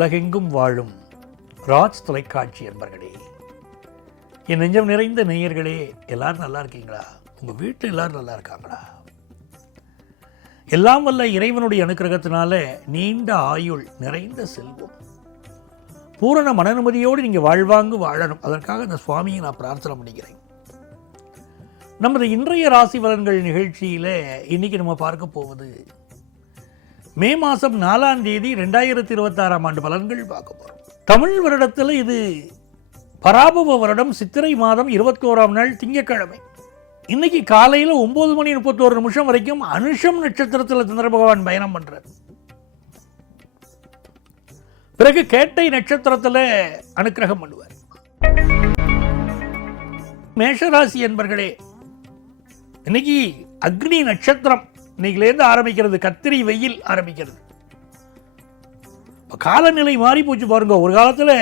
உலகெங்கும் வாழும் ராஜ் தொலைக்காட்சி என்பர்களே, என் நெஞ்சம் நிறைந்த நேயர்களே, எல்லாரும் நல்லா இருக்கீங்களா? உங்கள் வீட்டில் எல்லாரும் நல்லா இருக்காங்களா? எல்லாம் வல்ல இறைவனுடைய அனுக்கிரகத்தினால நீண்ட ஆயுள், நிறைந்த செல்வம், பூரண மனநிம்மதியோடு நீங்கள் வாழ்வாங்கு வாழணும். அதற்காக இந்த சுவாமியை நான் பிரார்த்தனை பண்ணிக்கிறேன். நமது இன்றைய ராசி பலன்கள் நிகழ்ச்சியில் இன்னைக்கு நம்ம பார்க்க போவது மே மாதம் 4ஆம் தேதி 2026ஆம் ஆண்டு பலன்கள் பார்க்க போகிறோம். தமிழ் வருடத்தில் இது பராபவ வருடம், சித்திரை மாதம் 21ஆம் நாள் திங்கட்கிழமை. இன்னைக்கு காலையில் 9:31 வரைக்கும் அனுஷம் நட்சத்திரத்தில் சந்திர பகவான் பயணம் பண்றார். பிறகு கேட்டை நட்சத்திரத்தில் அனுக்கிரகம் பண்ணுவார். மேஷராசி என்பர்களே, இன்னைக்கு அக்னி நட்சத்திரம் இன்னைக்குலேருந்து ஆரம்பிக்கிறது. கத்திரி வெயில் ஆரம்பிக்கிறது. காலநிலை மாறி போச்சு பாருங்க. ஒரு காலத்தில்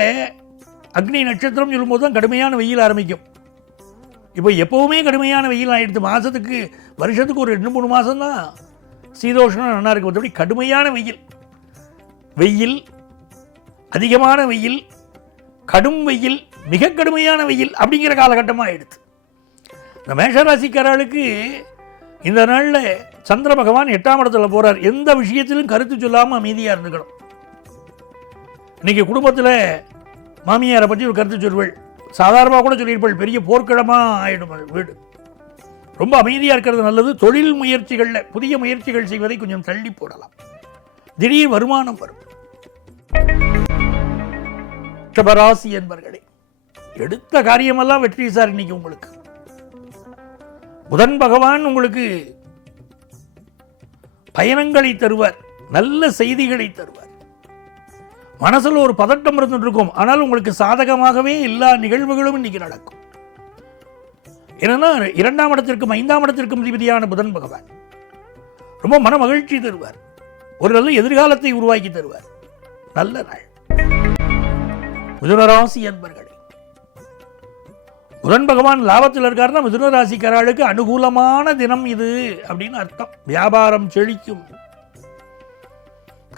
அக்னி நட்சத்திரம் சொல்லும்போது தான் கடுமையான வெயில் ஆரம்பிக்கும். இப்போ எப்போவுமே கடுமையான வெயில் ஆகிடுது. மாதத்துக்கு, வருஷத்துக்கு ஒரு 2-3 மாதம் தான் சீதோஷணம் நல்லா இருக்கும். மற்றபடி கடுமையான வெயில், அதிகமான வெயில், கடும் வெயில், மிக கடுமையான வெயில் அப்படிங்கிற காலகட்டமாக ஆயிடுது. இந்த மேஷராசிக்காரர்களுக்கு இந்த நாளில் சந்திர பகவான் 8ஆம் இடத்துல போகிறார். எந்த விஷயத்திலும் கருத்து சொல்லாமல் அமைதியாக இருந்துக்கணும். இன்றைக்கி குடும்பத்தில் மாமியாரை பற்றி ஒரு கருத்து சொல்வள், சாதாரணமாக கூட சொல்லியிருப்பாள், பெரிய போர்க்களமாக ஆகிடும் வீடு. ரொம்ப அமைதியாக இருக்கிறது நல்லது. தொழில் முயற்சிகளில் புதிய முயற்சிகள் செய்வதை கொஞ்சம் தள்ளி போடலாம். திடீர் வருமானம் வரும். ரிஷபராசி என்பர்களே, எடுத்த காரியமெல்லாம் வெற்றி சார். இன்னைக்கு உங்களுக்கு புதன் பகவான் உங்களுக்கு பயணங்களை தருவார், நல்ல செய்திகளை தருவார். மனசில் ஒரு பதட்டம் இருந்துட்டு இருக்கும், ஆனால் உங்களுக்கு சாதகமாகவே எல்லா நிகழ்வுகளும் இன்னைக்கு நடக்கும். ஏன்னா 2ஆம் இடத்திற்கும் 5ஆம் இடத்திற்கும் அதிபதியான புதன் பகவான் ரொம்ப மன மகிழ்ச்சி தருவார். ஒரு நல்ல எதிர்காலத்தை உருவாக்கி தருவார். நல்ல நாள். மிதுனராசி என்பர்களே, புதன் பகவான் லாபத்தில் இருக்காருன்னா மிதுன ராசிக்காரர்களுக்கு அனுகூலமான தினம் இது அப்படின்னு அர்த்தம். வியாபாரம் செழிக்கும்,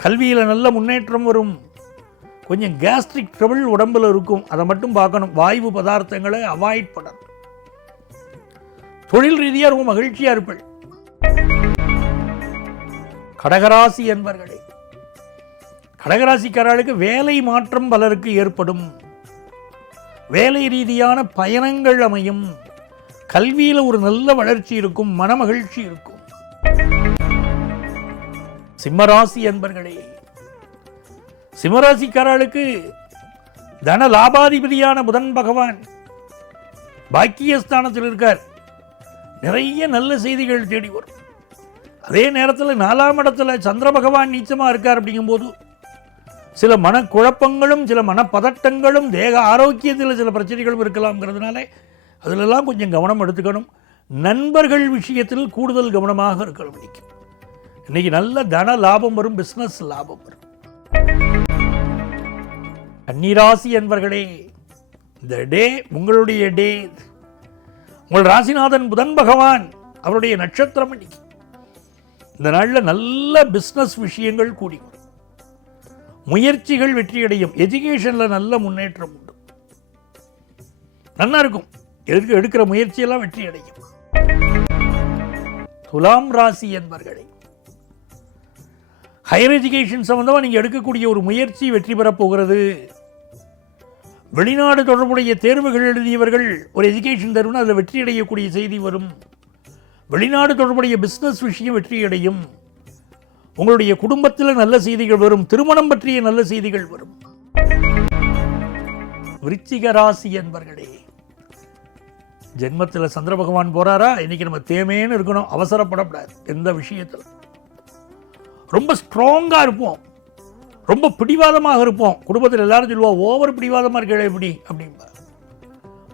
கல்வியில் நல்ல முன்னேற்றம் வரும். கொஞ்சம் கேஸ்ட்ரிக் ட்ரபிள் உடம்புல இருக்கும், அதை மட்டும் பார்க்கணும். வாயு பதார்த்தங்களை அவாய்ட் பண்ணணும். தொழில் ரீதியாக ரொம்ப மகிழ்ச்சியாக இருப்பள். கடகராசி என்பர்களே, கடகராசிக்காரர்களுக்கு வேலை மாற்றம் பலருக்கு ஏற்படும். வேலை ரீதியான பயணங்கள் அமையும். கல்வியில் ஒரு நல்ல வளர்ச்சி இருக்கும், மன மகிழ்ச்சி இருக்கும். சிம்மராசி என்பர்களே, சிம்மராசிக்காரர்களுக்கு தன லாபாதிபதியான புதன் பகவான் பாக்கியஸ்தானத்தில் இருக்கார். நிறைய நல்ல செய்திகள் தேடி வரும். அதே நேரத்தில் 4ஆம் இடத்துல சந்திர பகவான் நீச்சமாக இருக்கார். அப்படிங்கும்போது சில மனக்குழப்பங்களும், சில மனப்பதட்டங்களும், தேக ஆரோக்கியத்தில் சில பிரச்சனைகளும் இருக்கலாம்ங்கிறதுனால அதிலெல்லாம் கொஞ்சம் கவனம் எடுத்துக்கணும். நண்பர்கள் விஷயத்தில் கூடுதல் கவனமாக இருக்கணும். இன்னைக்கு நல்ல தன லாபம் வரும், பிஸ்னஸ் லாபம் வரும். கன்னிராசி என்பர்களே, இந்த டே உங்களுடைய டே. உங்கள் ராசிநாதன் புதன் பகவான் அவருடைய நட்சத்திரம் இன்னைக்கு. இந்த நாளில் நல்ல பிஸ்னஸ் விஷயங்கள் கூடி வரும். முயற்சிகள் வெற்றியடையும். எஜுகேஷனில் நல்ல முன்னேற்றம் உண்டு, நல்லா இருக்கும். எடுக்கிற முயற்சியெல்லாம் வெற்றி அடையும். துலாம் ராசி என்பர்களே, ஹையர் எஜுகேஷன் சம்பந்தமாக நீங்கள் எடுக்கக்கூடிய ஒரு முயற்சி வெற்றி பெறப் போகிறது. வெளிநாடு தொடர்புடைய தேர்வுகள் எழுதியவர்கள் ஒரு எஜுகேஷன் தேர்வுனா அதில் வெற்றி அடையக்கூடிய செய்தி வரும். வெளிநாடு தொடர்புடைய பிஸ்னஸ் விஷயம் வெற்றியடையும். உங்களுடைய குடும்பத்தில் நல்ல செய்திகள் வரும். திருமணம் பற்றிய நல்ல செய்திகள் வரும். விருச்சிக ராசி என்பர்களே, ஜென்மத்தில் சந்திர பகவான் போறாரா, இன்னைக்கு நம்ம தேமேன்னு இருக்கணும், அவசரப்படக்கூடாது. எந்த விஷயத்தில் ரொம்ப ஸ்ட்ராங்காக இருப்போம், ரொம்ப பிடிவாதமாக இருப்போம். குடும்பத்தில் எல்லாரும் சொல்லுவா, ஓவர் பிடிவாதமாக இருக்கே எப்படி அப்படின்பா.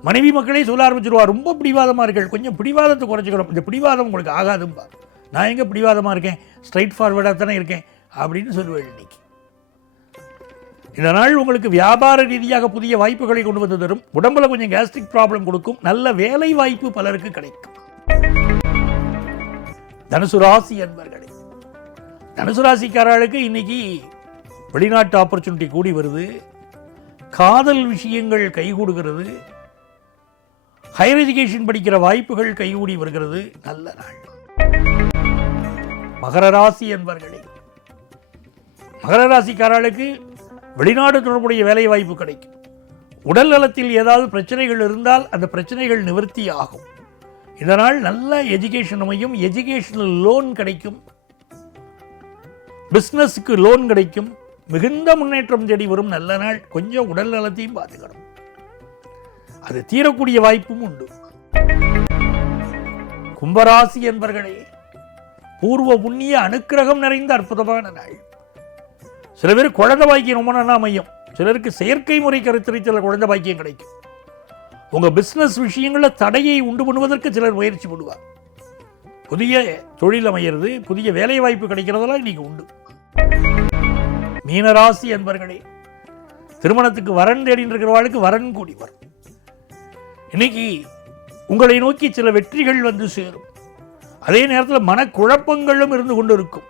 மனைவி மக்களே சொல்ல ஆரம்பிச்சிருவா, ரொம்ப பிடிவாதமாக இருக்கள், கொஞ்சம் பிடிவாதத்தை குறைச்சிக்கணும், இந்த பிடிவாதம் உங்களுக்கு ஆகாதும்பா. நான் எங்கே பிடிவாதமாக இருக்கேன், ஸ்ட்ரைட் ஃபார்வர்டாக தானே இருக்கேன் அப்படின்னு சொல்லுவேன். இன்னைக்கு இந்த நாள் உங்களுக்கு வியாபார ரீதியாக புதிய வாய்ப்புகளை கொண்டு வந்து தரும். உடம்புல கொஞ்சம் கேஸ்ட்ரிக் ப்ராப்ளம் கொடுக்கும். நல்ல வேலை வாய்ப்பு பலருக்கு கிடைக்கும். தனுசு ராசி என்பர்களே, தனுசு ராசிக்காரர்களுக்கு இன்னைக்கு வெளிநாட்டு ஆப்பர்ச்சுனிட்டி கூடி வருது, காதல் விஷயங்கள் கைகூடுகிறது, ஹையர் எஜுகேஷன் படிக்கிற வாய்ப்புகள் கைகூடி வருகிறது. நல்ல நாள். மகர ராசி என்பவர்களே, மகர ராசிக்காரர்களுக்கு வெளிநாடு தொடர்புடைய வேலை வாய்ப்பு கிடைக்கும். உடல் நலத்தில் ஏதாவது பிரச்சனைகள் இருந்தால் அந்த பிரச்சனைகள் நிவர்த்தி ஆகும். இதனால் நல்ல எஜுகேஷன் அமையும். எஜுகேஷனல் லோன் கிடைக்கும், பிஸ்னஸுக்கு லோன் கிடைக்கும், மிகுந்த முன்னேற்றம் தேடி வரும். நல்ல நாள். கொஞ்சம் உடல் நலத்தையும் பார்த்துக்கணும், அது தீரக்கூடிய வாய்ப்பும் உண்டு. கும்பராசி என்பவர்களே, பூர்வ புண்ணிய அனுக்கிரகம் நிறைந்த அற்புதமான நாள். சில பேர் குழந்தை பாக்கியம் ரொம்ப நல்லா அமையும், சிலருக்கு செயற்கை முறை கருத்தரித்தல் குழந்தை பாக்கியம் கிடைக்கும். உங்க பிசினஸ் விஷயங்களில் தடையை உண்டு பண்ணுவதற்கு சிலர் முயற்சி பண்ணுவார். புதிய தொழில் அமைகிறது, புதிய வேலை வாய்ப்பு கிடைக்கிறதெல்லாம் இன்னைக்கு உண்டு. மீனராசி என்பவர்களே, திருமணத்துக்கு வரன் தேடிட்டு இருக்கிறவர்களுக்கு வரன் கூடி வரும். இன்னைக்கு உங்களை நோக்கி சில வெற்றிகள் வந்து சேரும். அதே நேரத்தில் மனக்குழப்பங்களும் இருந்து கொண்டு இருக்கும்,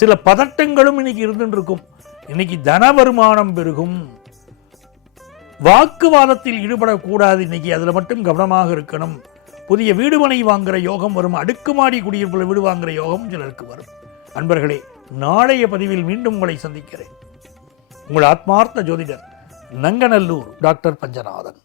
சில பதட்டங்களும் இன்னைக்கு இருந்துட்டு இருக்கும். இன்னைக்கு தன வருமானம் பெருகும். வாக்குவாதத்தில் ஈடுபடக்கூடாது, இன்னைக்கு அதில் மட்டும் கவனமாக இருக்கணும். புதிய வீடு மனை வாங்குகிற யோகம் வரும், அடுக்குமாடி குடியிருப்புல வீடு வாங்குகிற யோகம் சிலருக்கு வரும். அன்பர்களே, நாளைய பதிவில் மீண்டும் உங்களை சந்திக்கிறேன். உங்கள் ஆத்மார்த்த ஜோதிடர் நங்கநல்லூர் டாக்டர் பஞ்சநாதன்.